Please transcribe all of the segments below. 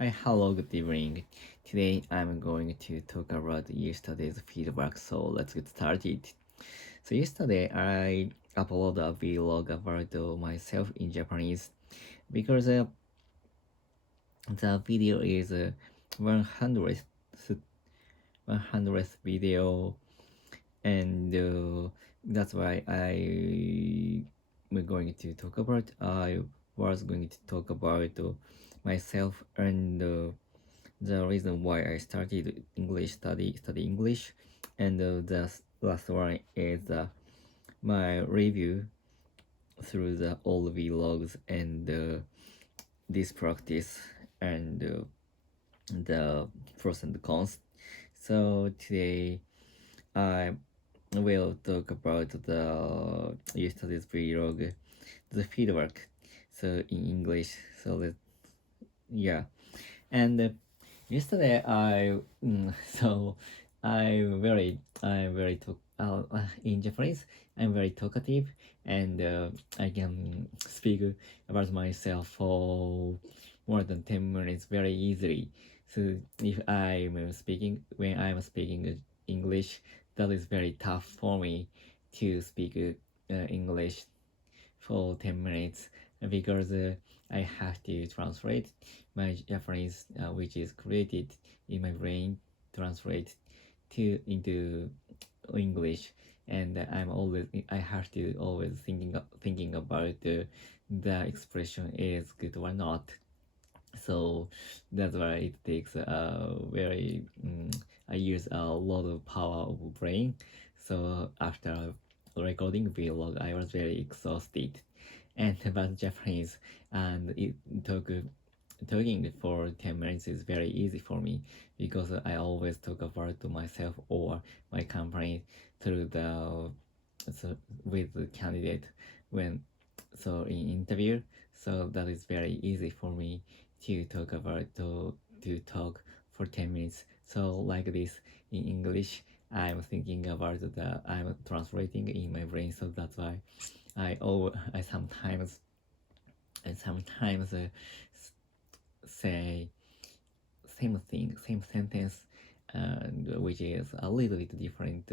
Hi, hello, good evening. Today I'm going to talk about yesterday's feedback, so let's get started. So yesterday I uploaded a vlog about myself in Japanese because the video is 100th 100th video, and that's why I'm going to talk about. I was going to talk about myself and the reason why I started English study English, and the last one is my review through the old vlogs and this practice and the pros and cons. So today I will talk about the yesterday's vlog, the feedback. So in English, so yeah, and yesterday so I'm very talk in Japanese. I'm very talkative, and I can speak about myself for more than 10 minutes very easily. So if I'm speaking when I'm speaking English, that is very tough for me to speak English for 10 minutes because I have to translate my Japanese, which is created in my brain, translate to into English, and I have to always thinking about the expression is good or not. So that's why it takes a very I use a lot of power of brain. So after recording vlog, I was very exhausted, and about Japanese, and it took talking for 10 minutes is very easy for me because I always talk about to myself or my company through the so with the candidate when so in interview, so that is very easy for me to talk about to talk for 10 minutes. So like this in English, I'm translating in my brain, so that's why I sometimes say same thing, same sentence, and which is a little bit different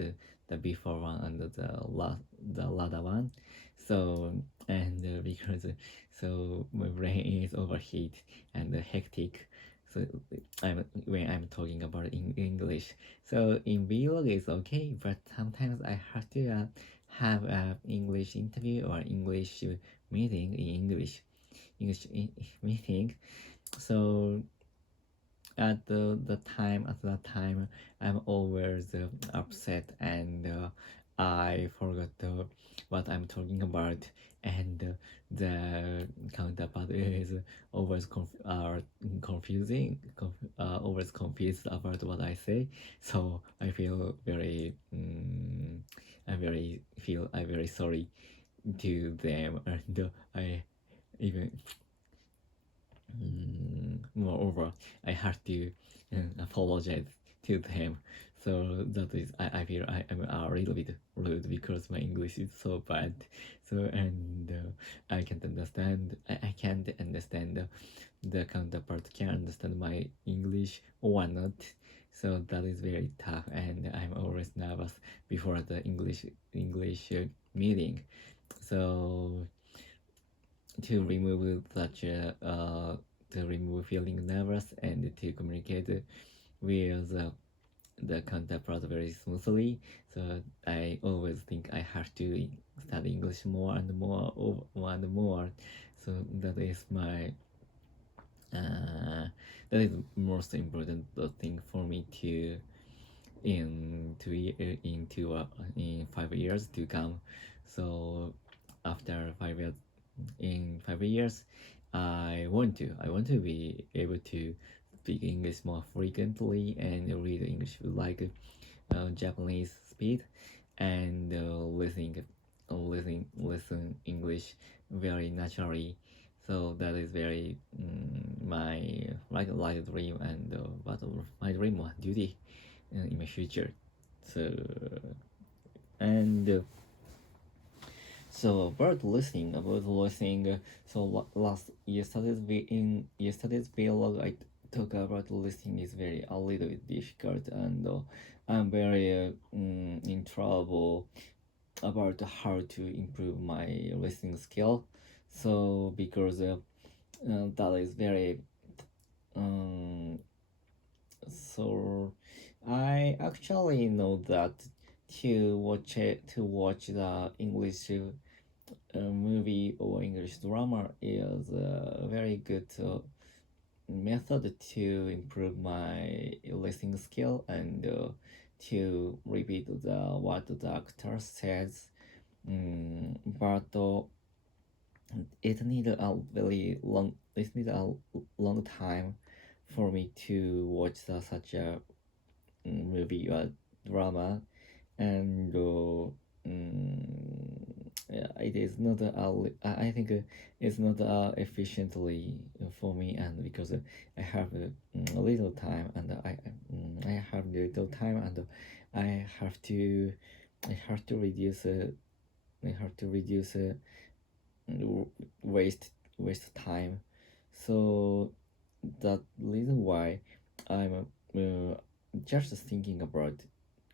the before one and the latter one. So and because my brain is overheat and hectic. So when I'm talking about in English. So in vlog is okay, but sometimes I have to have a English interview or English meeting in meeting. So at that time I'm always upset, and I forgot what I'm talking about, and the counterpart is always always confused about what I say. So I feel very I very sorry to them, and I even moreover, I have to apologize to them. So that is, I feel I am a little bit rude because my English is so bad. So and I can't understand the counterpart can understand my English or not. So that is very tough, and I'm always nervous before the English meeting. So to remove such to remove feeling nervous and to communicate with the counterpart very smoothly. So I always think I have to study English more and more. So that is my uh, that is most important thing for me to in 5 years to come. So after 5 years, in 5 years, I want to be able to speak English more frequently and read English like Japanese speed, and listen English very naturally. So that is very my like dream, and what my dream or duty in my future. So and so about listening. So last yesterday's in yesterday's vlog, talk about listening is very a little bit difficult, and I'm very in trouble about how to improve my listening skill. So because that is very um, so I actually know that to watch the English movie or English drama is a very good method to improve my listening skill, and to repeat what the actor says. But it need a long time for me to watch such a movie or drama, and yeah, it is not I think it's not efficiently for me, and because I have a little time, and I have little time, and I have to I have to reduce I have to reduce waste time. So that reason why I'm just thinking about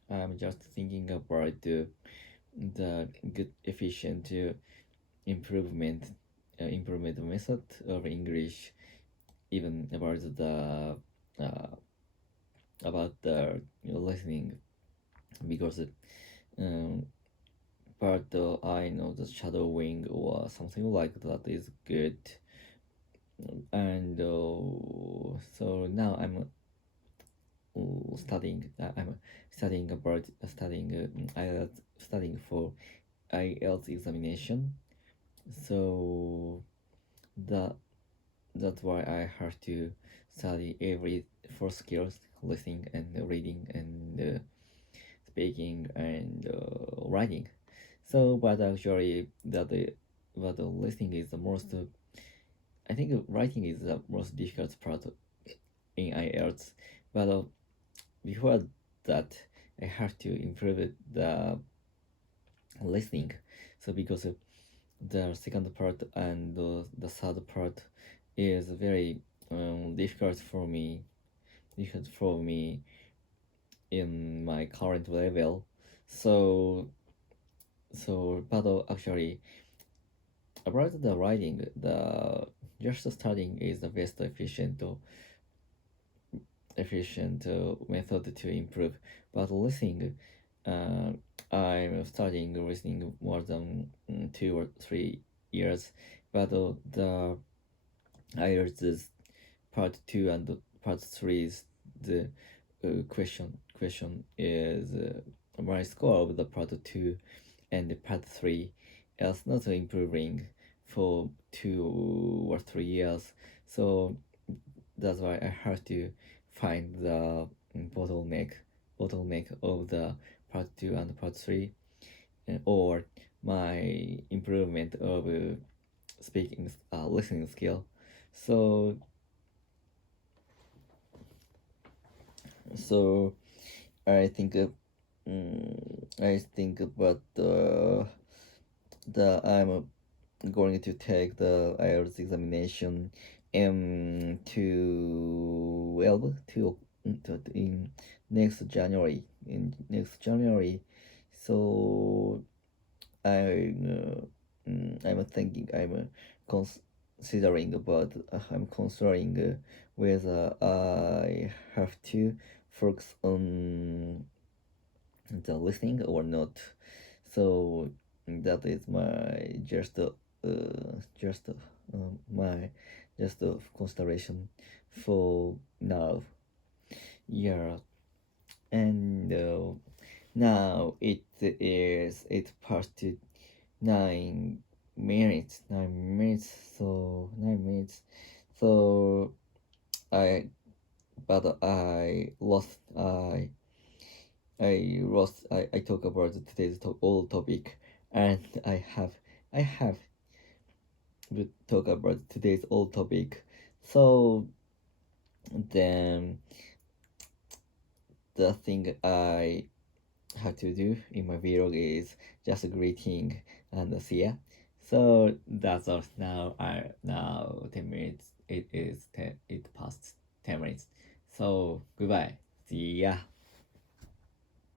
I'm just thinking about the good efficient improvement improvement method of English, even uh, about the listening, because um, but I know the shadowing or something like that is good, and so now I'm studying about studying for IELTS examination. So that that's why I have to study every four skills: listening and reading and speaking and writing. So, but actually, but the listening is the most. I think writing is the most difficult part in IELTS. But before that, I have to improve the listening. So because the second part and the third part is very difficult for me. Difficult for me in my current level. So but actually about the writing, the just studying is the best efficient method to improve. But listening, uh, I'm studying listening more than 2 or 3 years. But the IELTS part two and part three is the question is my score of the part two and the part three is not improving for 2 or 3 years. So that's why I have to find the bottleneck of the part two and part three, or my improvement of speaking listening skill. So so I think I think about the I'm going to take the IELTS examination in next January. So I'm thinking I'm considering whether I have to focus on the listening or not. So that is my my just consideration for now. Yeah, and now it past 9 minutes. 9 minutes. So 9 minutes. So I but I talk about today's old topic, and I have to talk about today's old topic. So then the thing I have to do in my vlog is just greeting and see ya. So that's all. Now 10 minutes. It past 10 minutes. So goodbye. See ya.